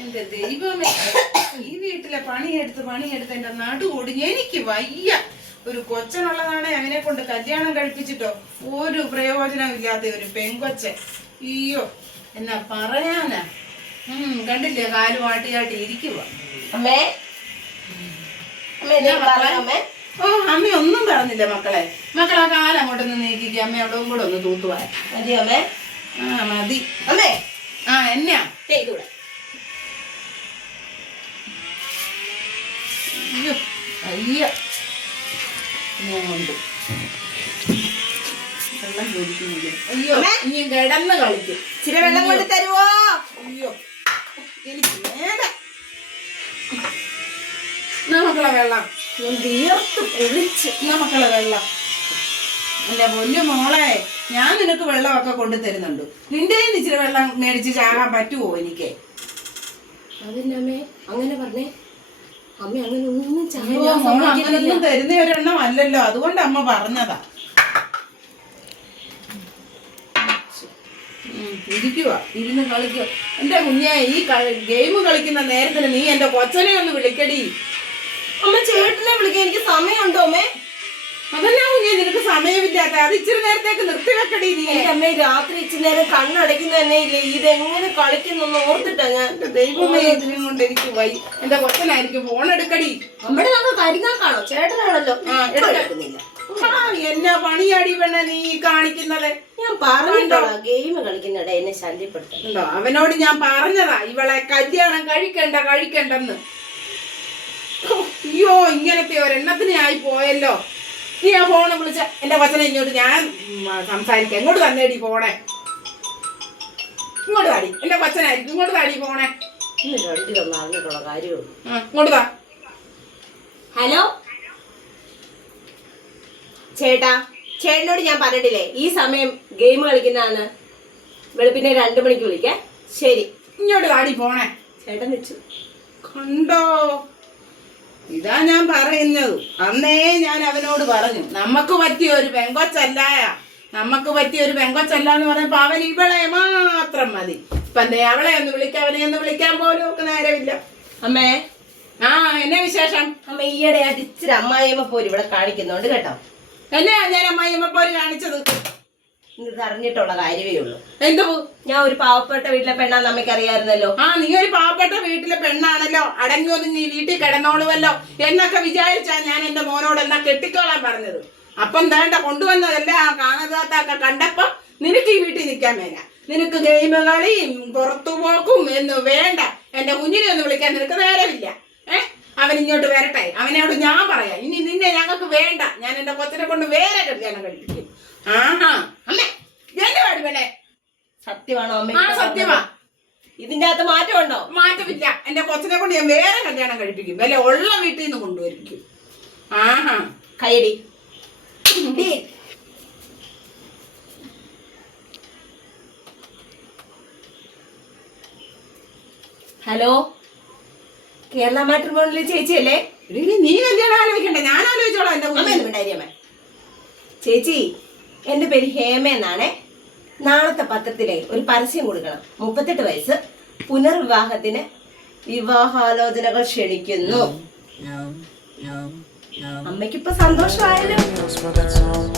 എന്റെ ദൈവമേ. ഈ വീട്ടിലെ പണിയെടുത്ത് പണിയെടുത്ത് എന്റെ നടു ഓടിഞ്ഞ് എനിക്ക് വയ്യ. ഒരു കൊച്ചനുള്ളതാണ് അവനെ കൊണ്ട് കല്യാണം കഴിപ്പിച്ചിട്ടോ. ഒരു പ്രയോജനം ഇല്ലാത്ത ഒരു പെങ്കൊച്ചൻ. അയ്യോ എന്നാ പറയാനാ? ഉം കണ്ടില്ലേ? കാൽ വാട്ടിയാട്ടി ഇരിക്കുക അമ്മേ. ഓ അമ്മ ഒന്നും പറഞ്ഞില്ല മക്കളെ. മക്കളെ ആ കാലം അങ്ങോട്ടൊന്ന് നീക്കിക്ക. അമ്മ അവിടെ കൂടെ ഒന്ന് തൂത്തുവായ മതി അമ്മേ? ആ മതി. അമ്മേ. ആ എന്നാ? ചെയ്തൂടെ അയ്യോ ഞാൻ കൊണ്ട് വെള്ളം കുടിക്കുന്നില്ല? അയ്യോ? ഇനി കിടന്ന് കളിക്കും. ഇച്ചിരി വെള്ളം കൊണ്ട് തരുവോ? അയ്യോ. എനിക്ക് വേണ്ട. മക്കളെ വെള്ളം. ഞാൻ വിയർത്ത് പൊളിച്ച് മക്കളെ വെള്ളം. എന്റെ പൊന്നു മോളെ ഞാൻ നിനക്ക് വെള്ളമൊക്കെ കൊണ്ടു തരുന്നുണ്ട്. നിന്റെ ഇച്ചിരി വെള്ളം മേടിച്ച് ചാകാൻ പറ്റുമോ എനിക്ക്? അതിന്റെ അങ്ങനെ പറഞ്ഞേ. അമ്മ അങ്ങനെ ഒന്നും ചായ ഞാൻ അങ്ങനൊന്നും തരുന്ന ഒരെണ്ണം അല്ലല്ലോ. അതുകൊണ്ട് അമ്മ പറഞ്ഞതാ. ഉം, ഇരിക്കുവാ ഇരുന്ന് കളിക്കുക എന്റെ കുഞ്ഞെ ഈ ഗെയിം കളിക്കുന്ന നേരത്തിന് നീ എന്റെ കൊച്ചനെ ഒന്ന് വിളിക്കടി. അമ്മ ചേട്ടനെ വിളിക്കാൻ എനിക്ക് സമയമുണ്ടോ അമ്മേ? ഞാൻ നിനക്ക് സമയമില്ലാത്ത അത് ഇച്ചിരി നേരത്തേക്ക് നിർത്തി വെക്കടി നീ. എന്റെ അമ്മ രാത്രി ഇച്ചിരി നേരം കണ്ണടയ്ക്കുന്ന തന്നെ ഇല്ലേ? ഇതെങ്ങനെ കളിക്കുന്നു ഓർത്തിട്ടാ ഞാൻ ദൈവമേ ഇതിനും കൊണ്ട് എനിക്ക് വൈ എന്റെ കൊച്ചനായിരിക്കും ഫോൺ എടുക്കടി. നമ്മുടെ നമ്മൾ കരിങ്ങാക്കാണോ? ചേട്ടനാണല്ലോ. ആ, എടുക്കുന്നില്ല. എന്നാ പണിയാടി പെണ്ണ നീ കാണിക്കുന്നത്? ഞാൻ പറഞ്ഞോ ഗെയിം കളിക്കുന്നിടെ എന്നെ ശല്യപ്പെടുത്താൻ ഉണ്ടോ അവനോട് ഞാൻ പറഞ്ഞതാ ഇവളെ കല്യാണം കഴിക്കണ്ട കഴിക്കണ്ടെന്ന്. അയ്യോ ഇങ്ങനത്തെ ഒരെണ്ണത്തിനായി പോയല്ലോ. നീ ആ ഫോണ് വിളിച്ച എന്റെ വചനം ഇങ്ങോട്ട് ഞാൻ സംസാരിക്കാം. ഇങ്ങോട്ട് തന്നേടി പോണേ ഇങ്ങോട്ട് താടി എന്റെ വച്ചനായിരിക്കും ഇങ്ങോട്ട് താടി പോണേ അറിഞ്ഞിട്ടുള്ള കാര്യവും ഇങ്ങോട്ട് താ ഹലോ? ചേട്ടാ ചേട്ടനോട് ഞാൻ പറഞ്ഞിട്ടില്ലേ ഈ സമയം ഗെയിം കളിക്കുന്നതാണ്. വെളുപ്പിനെ രണ്ടു മണിക്ക് വിളിക്കേ. ശരി. ഇങ്ങോട്ട് താടി പോണേ ചേട്ടൻ വെച്ചു കണ്ടോ? ഇതാ ഞാൻ പറയുന്നത്. അന്നേ ഞാൻ അവനോട് പറഞ്ഞു നമുക്ക് പറ്റിയ ഒരു പെങ്കൊച്ചല്ലായ നമുക്ക് പറ്റിയ ഒരു പെങ്കൊച്ചല്ല എന്ന് പറഞ്ഞപ്പോ അവൻ ഇവളെ മാത്രം മതി. ഇപ്പൊ എന്തേ അവളെ ഒന്ന് വിളിക്കാൻ അവനെ ഒന്ന് വിളിക്കാൻ പോലും ഒക്കെ നേരമില്ല. അമ്മേ ആ എന്നെ വിശേഷം? അമ്മ ഈയിടെ അതിച്ചിരി ഇച്ചിരി അമ്മായിയമ്മ പോര് ഇവിടെ കാണിക്കുന്നുണ്ട് കേട്ടോ. എന്നെയാ ഞാൻ അമ്മായിയമ്മ പോലും കാണിച്ചത്? ഇത് അറിഞ്ഞിട്ടുള്ള കാര്യമേ ഉള്ളൂ. എന്തു? ഞാൻ ഒരു പാവപ്പെട്ട വീട്ടിലെ പെണ്ണാന്ന് അമ്മയ്ക്ക് അറിയാമായിരുന്നല്ലോ ആ നീ ഒരു പാവപ്പെട്ട വീട്ടിലെ പെണ്ണാണല്ലോ. അടങ്ങി ഒതുങ്ങി വീട്ടിൽ കിടന്നോളുമല്ലോ എന്നൊക്കെ വിചാരിച്ചാ ഞാൻ എന്റെ മോനോട് എന്നാ കെട്ടിക്കോളാൻ പറഞ്ഞത്. അപ്പം വേണ്ട കൊണ്ടുവന്നതെല്ലാം ആ കാണാതാത്തൊക്കെ കണ്ടപ്പോ നിനക്ക് ഈ വീട്ടിൽ നിൽക്കാൻ മേല. നിനക്ക് ഗെയിം കളിയും പുറത്തു പോക്കും എന്ന് വേണ്ട. എന്റെ കുഞ്ഞിനെ ഒന്ന് വിളിക്കാൻ നിനക്ക് നേരമില്ല. ഏ? അവൻ ഇങ്ങോട്ട് വരട്ടെ. അവനോട് ഞാൻ പറയാം. ഇനി നിന്നെ ഞങ്ങൾക്ക് വേണ്ട. ഞാൻ എന്റെ കൊച്ചിനെ കൊണ്ട് വേറെ കല്യാണം കഴിപ്പിക്കും. ആഹാ അമ്മേ എന്റെ പാടി വേണേ സത്യമാണോ ആ സത്യമാ. ഇതിന്റെ അകത്ത് മാറ്റമുണ്ടോ? മാറ്റമില്ല. എന്റെ കൊച്ചിനെ കൊണ്ട് ഞാൻ വേറെ കല്യാണം കഴിപ്പിക്കും. വല്ല ഉള്ള വീട്ടിൽ നിന്ന് കൊണ്ടുവരിക്കും. ആഹാ. കൈടി. ഹലോ? കേരള മാട്രിമോണിലെ ചേച്ചിയല്ലേ? അല്ലേ നീ കല്യാണം ആലോചിക്കണ്ട. ഞാൻ ആലോചിച്ചോളാം എന്റെ ചേച്ചി എന്റെ പേര് ഹേമ എന്നാണേ. നാളത്തെ പത്രത്തിലെ ഒരു പരസ്യം കൊടുക്കണം. മുപ്പത്തെട്ട് വയസ്സ്. പുനർവിവാഹത്തിന് വിവാഹാലോചനകൾ ക്ഷണിക്കുന്നു. അമ്മയ്ക്കിപ്പോ സന്തോഷമായല്ലോ.